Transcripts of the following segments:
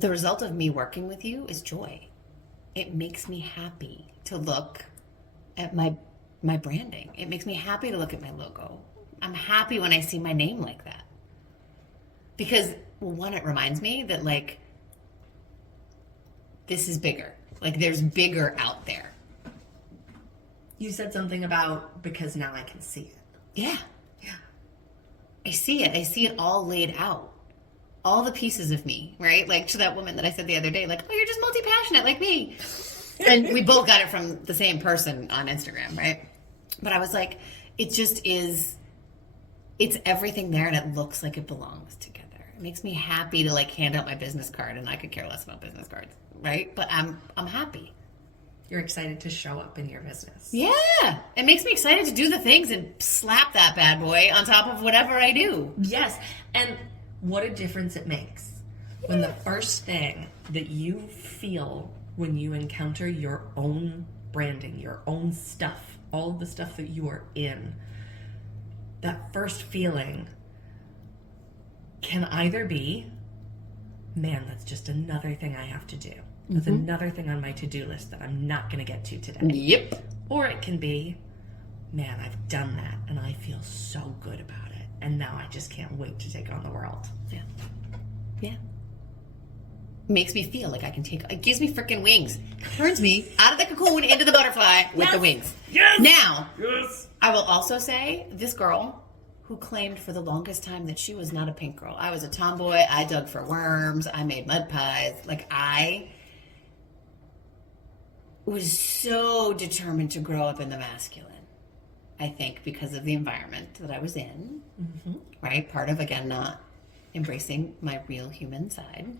the result of me working with you is joy. It makes me happy to look at my branding. It makes me happy to look at my logo. I'm happy when I see my name like that. Because, well, one, it reminds me that, like, this is bigger. Like, there's bigger out there. You said something about because now I can see it. Yeah. Yeah. I see it. I see it all laid out. All the pieces of me, right? Like, to that woman that I said the other day, like, oh, you're just multi-passionate like me. And we both got it from the same person on Instagram, right? But I was like, it just is, it's everything there, and it looks like it belongs together. It makes me happy to, like, hand out my business card, and I could care less about business cards, right? But I'm happy. You're excited to show up in your business. Yeah. It makes me excited to do the things and slap that bad boy on top of whatever I do. Yes. And what a difference it makes when the first thing that you feel when you encounter your own branding, your own stuff, all of the stuff that you are in, that first feeling can either be, man, that's just another thing I have to do. That's another thing on my to-do list that I'm not going to get to today. Yep. Or it can be, man, I've done that and I feel so good about it. And now I just can't wait to take on the world. Yeah. Yeah. Makes me feel like I can take, it gives me freaking wings. Turns me out of the cocoon into the butterfly with the wings. Yes! Now, Yes! I will also say, this girl who claimed for the longest time that she was not a pink girl. I was a tomboy. I dug for worms. I made mud pies. Like, I was so determined to grow up in the masculine. I think because of the environment that I was in, right? Part of, again, not embracing my real human side.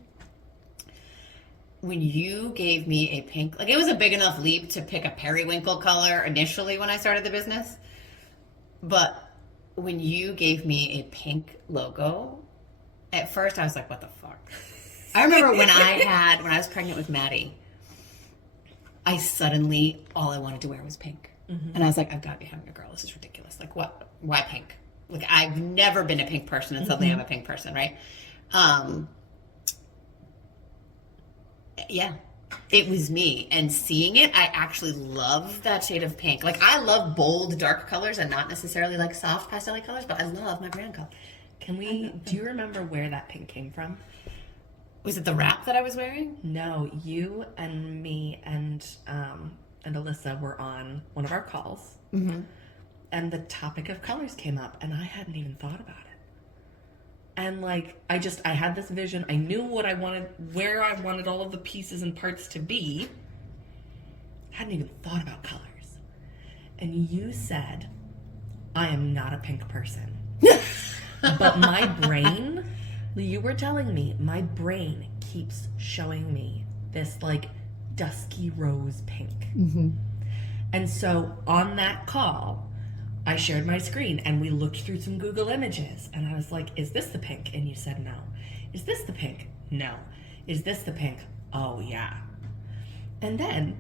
When you gave me a pink, like, it was a big enough leap to pick a periwinkle color initially when I started the business. But when you gave me a pink logo, at first I was like, what the fuck? I remember when I was pregnant with Maddie, I suddenly, all I wanted to wear was pink. And I was like, I've got to be having a girl. This is ridiculous. Like, what? Why pink? Like, I've never been a pink person, and suddenly I'm a pink person, right? Yeah, it was me. And seeing it, I actually love that shade of pink. Like, I love bold, dark colors and not necessarily, like, soft pastel colors, but I love my brand color. Do you remember where that pink came from? Was it the wrap that I was wearing? No, you and me and Alyssa were on one of our calls, and the topic of colors came up, and I hadn't even thought about it. And, like, I had this vision. I knew what I wanted, where I wanted all of the pieces and parts to be. I hadn't even thought about colors. And you said, I am not a pink person. But my brain, you were telling me, my brain keeps showing me this, like, dusky rose pink. And so on that call, I shared my screen and we looked through some Google images and I was like, is this the pink? And you said no. Is this the pink? No. Is this the pink? Oh yeah. And then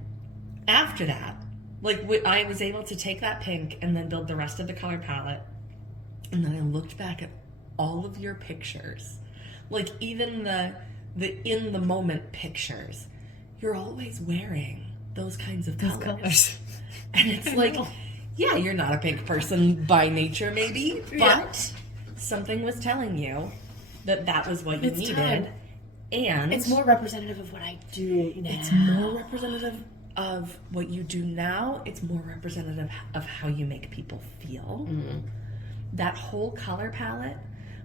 after that, like, I was able to take that pink and then build the rest of the color palette. And then I looked back at all of your pictures, like even the in the moment pictures. You're always wearing those kinds of colors. And it's like, yeah, you're not a pink person by nature, maybe, but something was telling you that that was what you needed. Time. And it's more representative of what I do now. It's more representative of what you do now. It's more representative of how you make people feel. That whole color palette,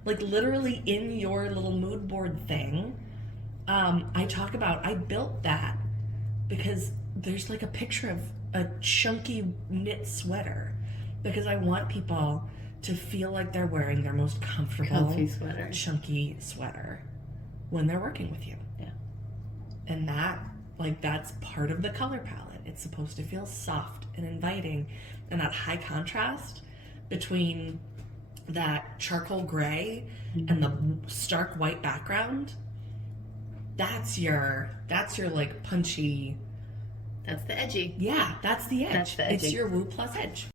like literally in your little mood board thing, I built that because there's like a picture of a chunky knit sweater because I want people to feel like they're wearing their most comfortable, chunky sweater when they're working with you. Yeah. And that's part of the color palette. It's supposed to feel soft and inviting, and that high contrast between that charcoal gray and the stark white background. That's your like punchy. That's the edgy. Yeah, that's the edge. That's the edgy. It's your woo plus edge.